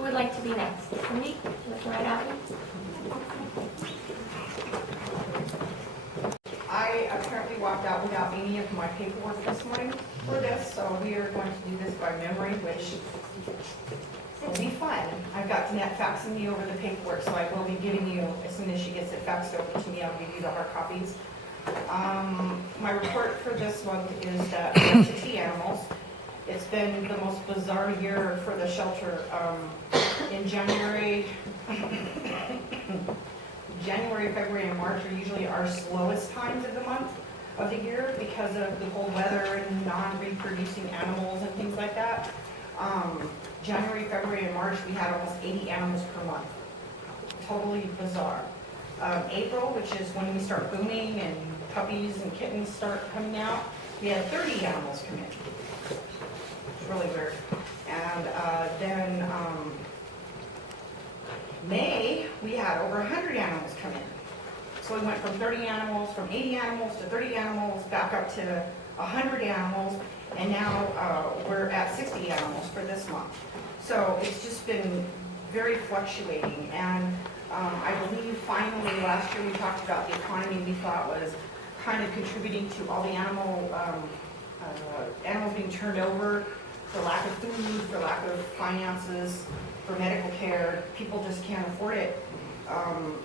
Who would like to be next? Cindy, looking right at me. I apparently walked out without any of my paperwork this morning for this, so we are going to do this by memory, which will be fun. I've got Jeanette faxing me over the paperwork, so I will be giving you, as soon as she gets it faxed over to me, I'll give you the hard copies. My report for this month is that we have 60 animals. It's been the most bizarre year for the shelter. In January, February, and March are usually our slowest times of the month of the year because of the cold weather and non-reproducing animals and things like that. January, February, and March, we had almost 80 animals per month. Totally bizarre. April, which is when we start booming and puppies and kittens start coming out, we had 30 animals come in. It's really weird. And then May, we had over 100 animals come in. So we went from 30 animals, from 80 animals to 30 animals, back up to 100 animals, and now we're at 60 animals for this month. So it's just been very fluctuating, and I believe finally last year we talked about the economy we thought was kind of contributing to all the animals being turned over for lack of food, for lack of finances, for medical care. People just can't afford it.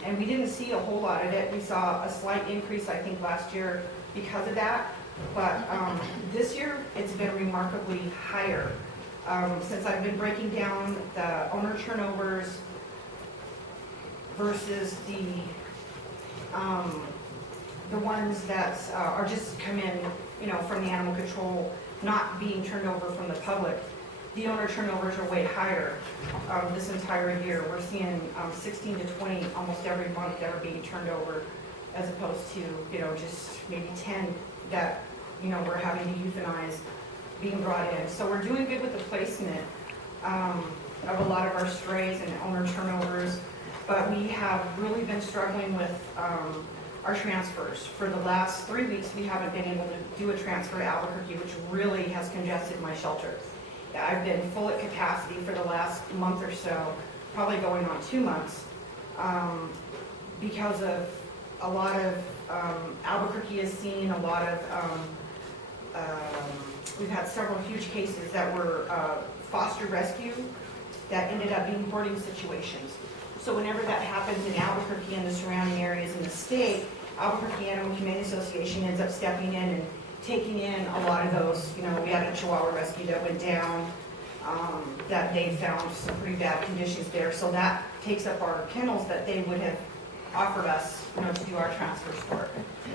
And we didn't see a whole lot of it. We saw a slight increase, I think, last year because of that. But this year, it's been remarkably higher. Since I've been breaking down the owner turnovers versus the ones that are just come in, from the animal control, not being turned over from the public. The owner turnovers are way higher this entire year. We're seeing 16 to 20 almost every month that are being turned over, as opposed to just maybe 10 that we're having to euthanize being brought in. So we're doing good with the placement of a lot of our strays and owner turnovers, but we have really been struggling with our transfers. For the last 3 weeks, we haven't been able to do a transfer to Albuquerque, which really has congested my shelter. I've been full at capacity for the last month or so, probably going on 2 months, because of a lot of Albuquerque has seen a lot of we've had several huge cases that were foster rescue that ended up being hoarding situations. So whenever that happens in Albuquerque and the surrounding areas in the state, Albuquerque Animal Humane Association ends up stepping in and taking in a lot of those. We had a Chihuahua rescue that went down, that they found some pretty bad conditions there. So that takes up our kennels that they would have offered us, to do our transfers for.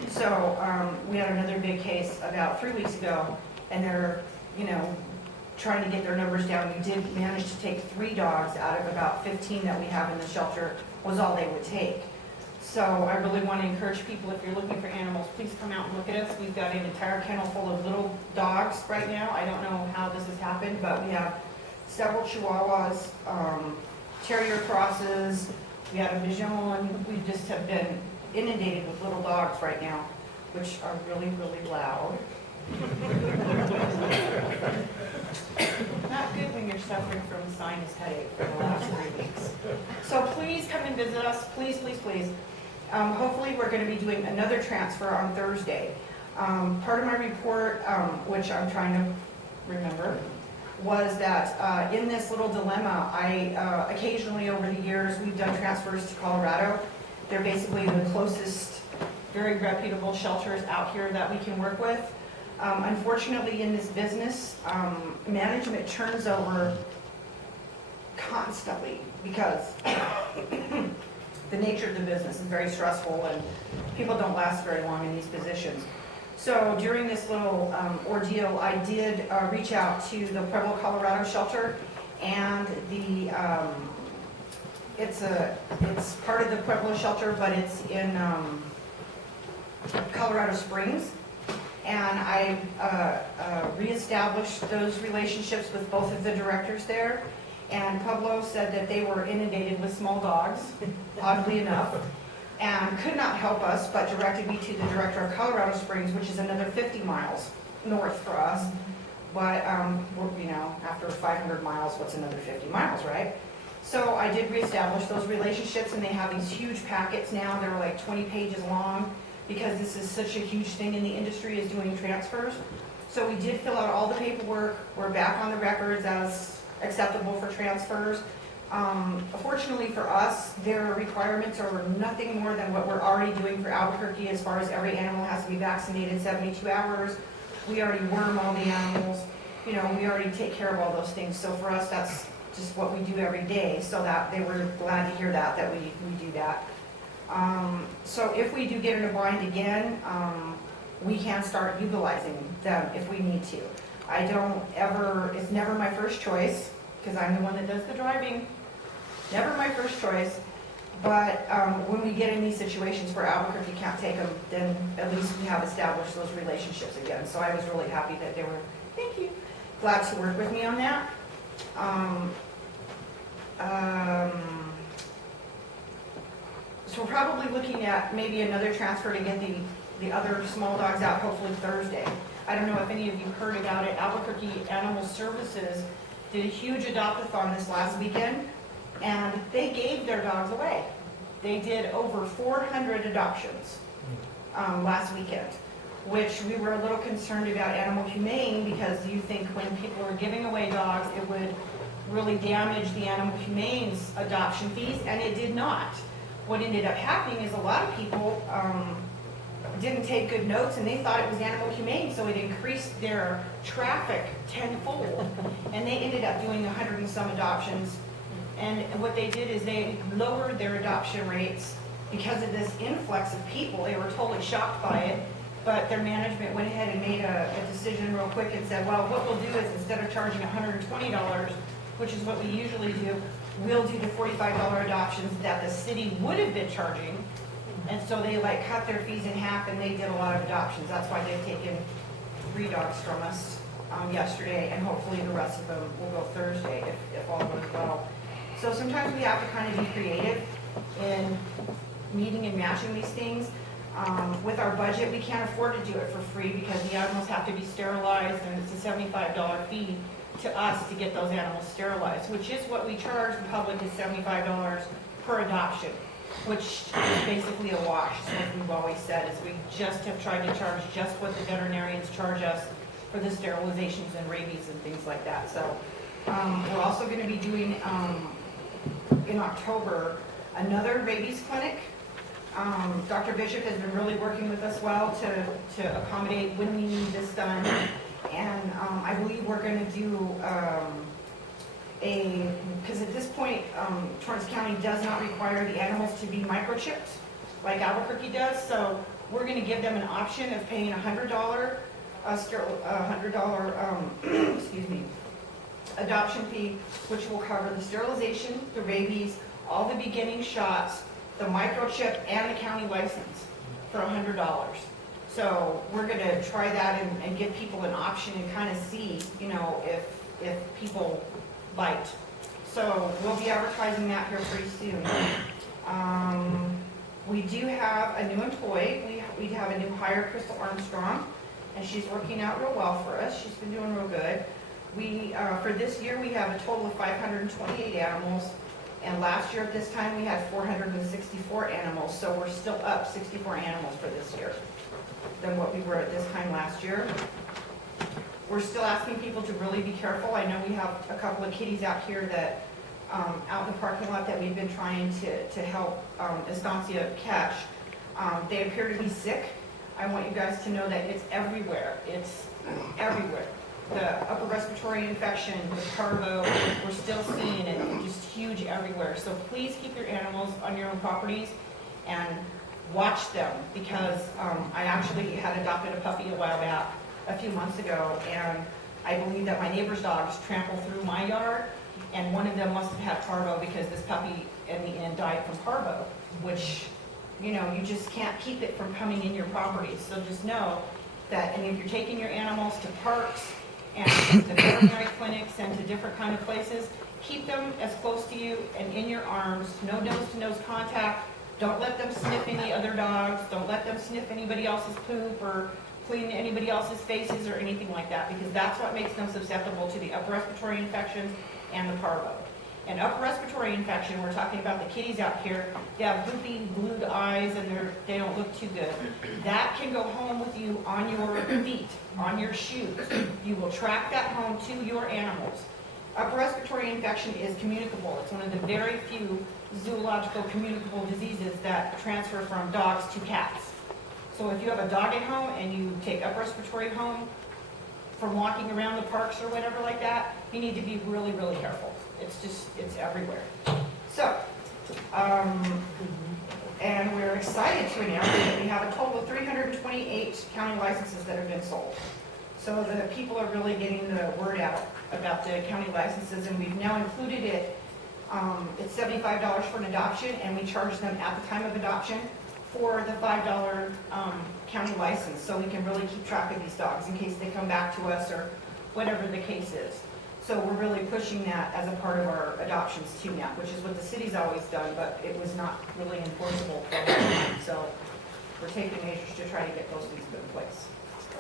So we had another big case about 3 weeks ago, and they're, trying to get their numbers down. We did manage to take 3 dogs out of about 15 that we have in the shelter, was all they would take. So I really want to encourage people, if you're looking for animals, please come out and look at us. We've got an entire kennel full of little dogs right now. I don't know how this has happened, but we have several Chihuahuas, Terrier crosses, we have a Bichon, and we just have been inundated with little dogs right now, which are really, really loud. Not good when you're suffering from a sinus headache for the last 3 weeks. So please come and visit us, please, please, please. Hopefully we're going to be doing another transfer on Thursday. Part of my report, which I'm trying to remember, was that in this little dilemma, I occasionally over the years, we've done transfers to Colorado. They're basically the closest, very reputable shelters out here that we can work with. Unfortunately, in this business, management turns over constantly because the nature of the business is very stressful and people don't last very long in these positions. So during this little ordeal, I did reach out to the Pueblo, Colorado shelter, and it's part of the Pueblo shelter, but it's in Colorado Springs. And I reestablished those relationships with both of the directors there. And Pueblo said that they were inundated with small dogs, oddly enough, and could not help us, but directed me to the director of Colorado Springs, which is another 50 miles north for us. But, after 500 miles, what's another 50 miles, right? So I did reestablish those relationships, and they have these huge packets now. They're like 20 pages long, because this is such a huge thing in the industry, is doing transfers. So we did fill out all the paperwork. We're back on the records as acceptable for transfers. Fortunately for us, their requirements are nothing more than what we're already doing for Albuquerque, as far as every animal has to be vaccinated 72 hours. We already worm all the animals. We already take care of all those things. So for us, that's just what we do every day. So that they were glad to hear that we do that. So if we do get in a bind again, we can start utilizing them if we need to. It's never my first choice, because I'm the one that does the driving. Never my first choice, but when we get in these situations where Albuquerque can't take them, then at least we have established those relationships again. So I was really happy that they were, thank you, glad to work with me on that. So we're probably looking at maybe another transfer to get the other small dogs out, hopefully Thursday. I don't know if any of you heard about it. Albuquerque Animal Services did a huge adopt-a-thon this last weekend, and they gave their dogs away. They did over 400 adoptions last weekend, which we were a little concerned about Animal Humane, because you think when people are giving away dogs, it would really damage the Animal Humane's adoption fees, and it did not. What ended up happening is a lot of people didn't take good notes, and they thought it was Animal Humane, so it increased their traffic tenfold, and they ended up doing 100 and some adoptions. And what they did is they lowered their adoption rates because of this influx of people. They were totally shocked by it, but their management went ahead and made a decision real quick and said, well, what we'll do is, instead of charging $120, which is what we usually do, we'll do the $45 adoptions that the city would have been charging. And so they cut their fees in half, and they did a lot of adoptions. That's why they've taken 3 dogs from us yesterday, and hopefully the rest of them will go Thursday if all goes well. So sometimes we have to kind of be creative in meeting and matching these things. With our budget, we can't afford to do it for free, because the animals have to be sterilized, and it's a $75 fee to us to get those animals sterilized, which is what we charge the public, is $75 per adoption, which is basically a wash. So what we've always said is we just have tried to charge just what the veterinarians charge us for the sterilizations and rabies and things like that. So we're also going to be doing in October another rabies clinic. Dr. Bishop has been really working with us well to accommodate when we need this done, and I believe we're going to do because at this point, Torrance County does not require the animals to be microchipped like Albuquerque does, so we're going to give them an option of paying $100 excuse me, adoption fee, which will cover the sterilization, the rabies, all the beginning shots, the microchip, and the county license for $100. So we're going to try that and give people an option and kind of see, if people bite. So we'll be advertising that here pretty soon. We do have a new employee. We have a new hire, Crystal Armstrong, and she's working out real well for us. She's been doing real good. For this year, we have a total of 528 animals, and last year at this time, we had 464 animals, so we're still up 64 animals for this year than what we were at this time last year. We're still asking people to really be careful. I know we have a couple of kitties out here that, out in the parking lot, that we've been trying to help Estancia catch. They appear to be sick. I want you guys to know that it's everywhere. It's everywhere. The upper respiratory infection, the parvo, we're still seeing it just huge everywhere. So please keep your animals on your own properties and watch them, because I actually had adopted a puppy a while back, a few months ago, and I believe that my neighbor's dogs trampled through my yard, and one of them must have had parvo, because this puppy in the end died from parvo, which, you just can't keep it from coming in your property. So just know that, and if you're taking your animals to parks and to veterinary clinics and to different kind of places, keep them as close to you and in your arms, no nose-to-nose contact. Don't let them sniff any other dogs. Don't let them sniff anybody else's poop or clean anybody else's faces or anything like that, because that's what makes them susceptible to the upper respiratory infections and the parvo. And upper respiratory respiratory infection, we're talking about the kitties out here, they have droopy, glued eyes, and they don't look too good. That can go home with you on your feet, on your shoes. You will track that home to your animals. Upper respiratory infection is communicable. It's one of the very few zoological communicable diseases that transfer from dogs to cats. So if you have a dog at home and you take upper respiratory home from walking around the parks or whatever like that, you need to be really, really careful. It's everywhere. So, and we're excited to announce that we have a total of 328 county licenses that have been sold. So the people are really getting the word out about the county licenses, and we've now included it. It's $75 for an adoption, and we charge them at the time of adoption for the $5 county license, so we can really keep track of these dogs in case they come back to us or whatever the case is. So we're really pushing that as a part of our adoptions too now, which is what the city's always done, but it was not really enforceable for a long time. So we're taking measures to try to get those things put in place.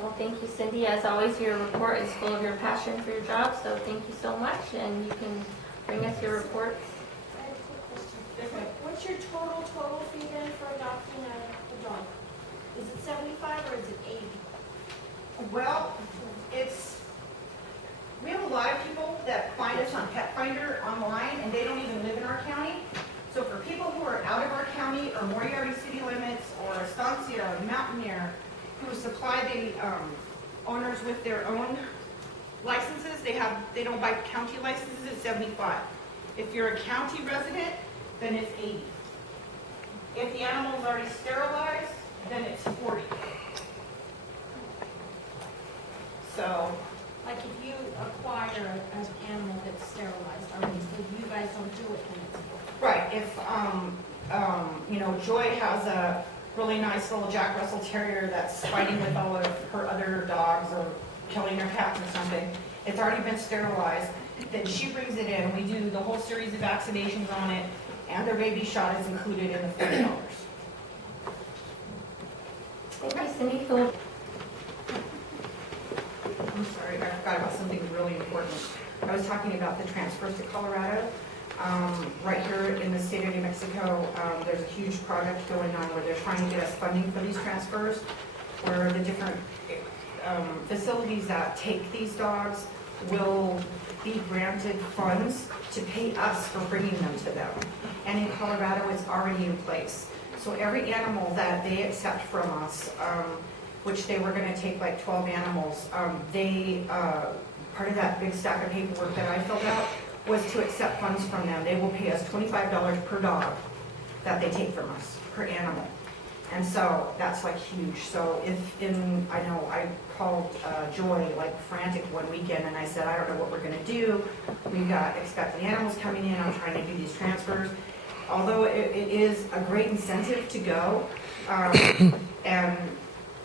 Well, thank you, Cindy. As always, your report is full of your passion for your job, so thank you so much, and you can bring us your report. I have a quick question. What's your total fee then for adopting a dog? Is it 75 or is it 80? Well, we have a lot of people that find us on Pet Finder online, and they don't even live in our county. So for people who are out of our county, or Moriarty city limits, or Estancia, Mountaineer, who supply the owners with their own licenses, they don't buy county licenses, it's 75. If you're a county resident, then it's 80. If the animal is already sterilized, then it's 40. So, Like if you acquire an animal that's sterilized already, so you guys don't do it when it's right, if, Joy has a really nice little Jack Russell Terrier that's fighting with all of her other dogs or killing her cats or something, it's already been sterilized, then she brings it in, we do the whole series of vaccinations on it, and their baby shot is included in the $40. Thank you, Cindy. Cool. I'm sorry, I forgot about something really important. I was talking about the transfers to Colorado. Right here in the state of New Mexico, there's a huge project going on where they're trying to get us funding for these transfers, where the different facilities that take these dogs will be granted funds to pay us for bringing them to them. And in Colorado, it's already in place. So every animal that they accept from us, which they were going to take like 12 animals, part of that big stack of paperwork that I filled out was to accept funds from them. They will pay us $25 per dog that they take from us, per animal. And so that's like huge. So I called Joy like frantic one weekend, and I said, I don't know what we're going to do. We've got expected animals coming in. I'm trying to do these transfers. Although it is a great incentive to go, and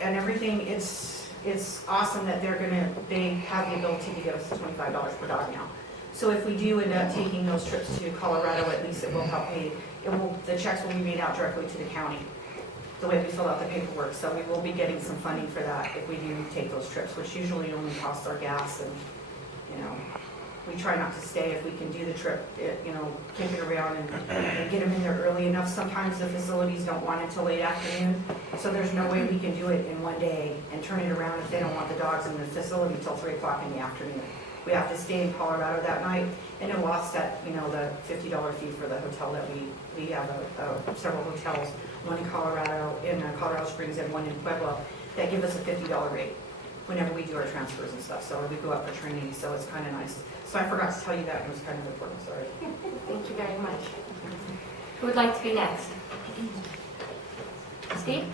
everything, it's awesome that they have the ability to give us $25 per dog now. So if we do end up taking those trips to Colorado, at least it will help pay. The checks will be made out directly to the county, the way we fill out the paperwork. So we will be getting some funding for that if we do take those trips, which usually only costs our gas, and we try not to stay if we can do the trip, kick it around and get them in there early enough. Sometimes the facilities don't want it till late afternoon, so there's no way we can do it in one day and turn it around if they don't want the dogs in the facility till 3 o'clock in the afternoon. We have to stay in Colorado that night, and it will offset, the $50 fee for the hotel that we have several hotels, one in Colorado Springs and one in Pueblo, that give us a $50 rate whenever we do our transfers and stuff. So we go up for training, so it's kind of nice. So I forgot to tell you that, and it was kind of important, sorry. Thank you very much. Who would like to be next? Steve?